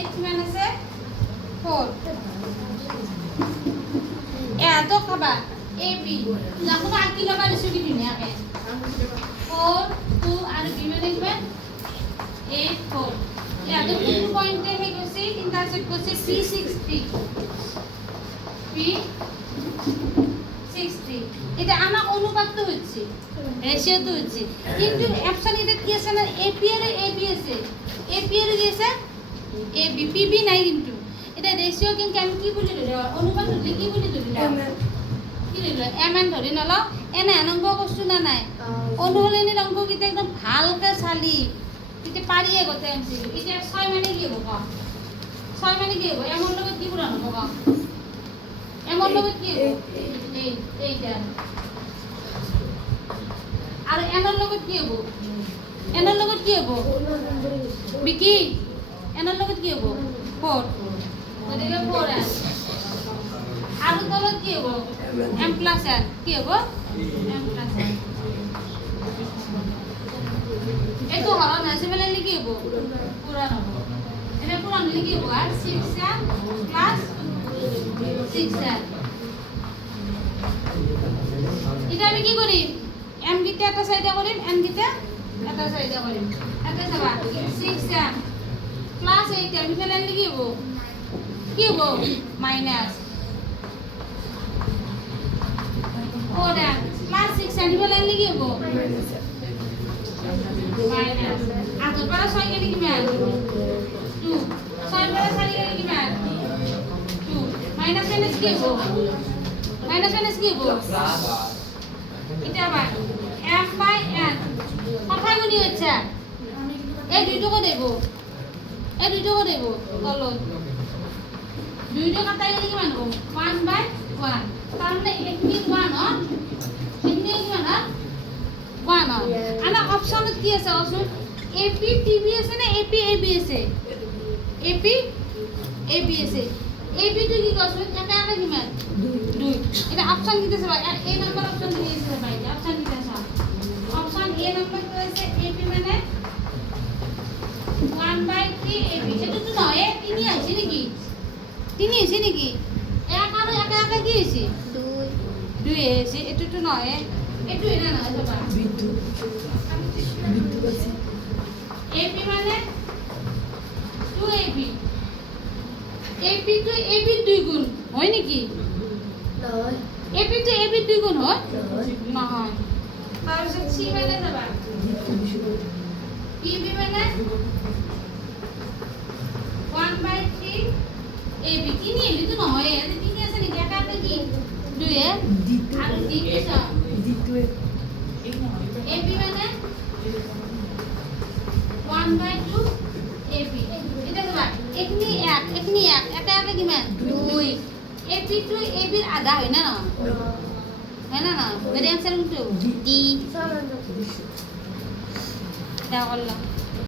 8 কিমান আছে 4 এটো খাবা ab জানো আকি লবা দিছো কি ধুনিয়াকে 4 2 আৰু b মানে কিমান 8 4 এটো কোন পয়েন্টে হে গৈছে ইন্টারসেক্ট গৈছে p60 p60 এটা আমার অনুপাতটো হচ্ছে রেশিওটো হচ্ছে কিন্তু অপশন এটা কি আছে না এপি আর এবি আছে এপি আর কি আছে এবি পিবি নাই কিন্তু এটা রেশিও কিন্তু আমি কি বলি ধরে অনুপাত ধরে কি বলি ধরে কি ধরে এমএন ধরে নল এনে অঙ্ক কষ্ট না নাই অনুহলনির অঙ্ক কিটা একদম ভালকে চালি কিটা পারিয়ে গতে আনছি এটা 6 মানে কি হ'ব 6 মানে কি হ'ব এমন লগত কি পুরানো হ'ব এমন লগত কি হ'ব এইটা আর এনর লগত কি হ'ব এনর লগত কি হ'ব বিকি এনর লগত কি হ'ব 4 ওদিকে 4 আছে আর তলত কি হ'ব m প্লাস n কি হ'ব m প্লাস n এতো হরণ আছে মানে কি হ'ব পুরান হ'ব এটা পুরান হলে কি হ'ব আর 6n প্লাস 6n এটা আমি কি করি m গিতে এটা সাইডে করিম n গিতে এটা সাইডে করিম এটা যাবা 6m প্লাস 8 আমি ফেলে আনলে কি হবো মাইনাস 4m প্লাস 6 আমি ফেলে আনলে কি হবো মাইনাস আগর পারা 6 গেলে কি মান 2 6 পারা 4 গেলে কি মান 2 মাইনাস মাইনাস কি হবো মাইনাস মাইনাস কি হবো প্লাস এটা আবার m বাই n কথাই গুনি হচ্ছে এই দুইটো কো দেব এই দুইটো কো দেব তল দুইটো কাটাই গেলে কি মান হবে 1 বাই 1 তার মানে এখানে 1 হয় এখানে কি মান হয় 1 হয় আনা অপশনত কি আছে অপশন AP TB আছে না AP AB আছে AP AB আছে AB তো কি কইছো এটা আগে কি মান 2 এটা অপশন দিতেছে ভাই আর এই নাম্বার অপশন দিয়েছে ভাই অপশন দিতেছে অপশন এ নাম্বার কইছে AP মানে 1/3 AB এটা তো নয় তিনি আছে নাকি তিনি আছে নাকি এক আর একা কি আছে 2 আছে এটা তো নয় এটা এনা না বাবা বিদ্যুৎ আছে AP মানে 2AB AP তো AB 2 গুণ হয় নাকি নয় AP তো AB 2 গুণ হয় নহয় তারপর C মানে যাবা TB মানে 1/3 AB তিনি এলি তো নহয় এতে তিনি আছে নাকি একা কি 2 এ আর D কি আছে D2 AB মানে 1/2 AB এটা যাবা এখানে এক একা কি মান 2 AP to AB এর আধা হয় না না ভেরি অ্যানসার কিন্তু D দাও আল্লাহ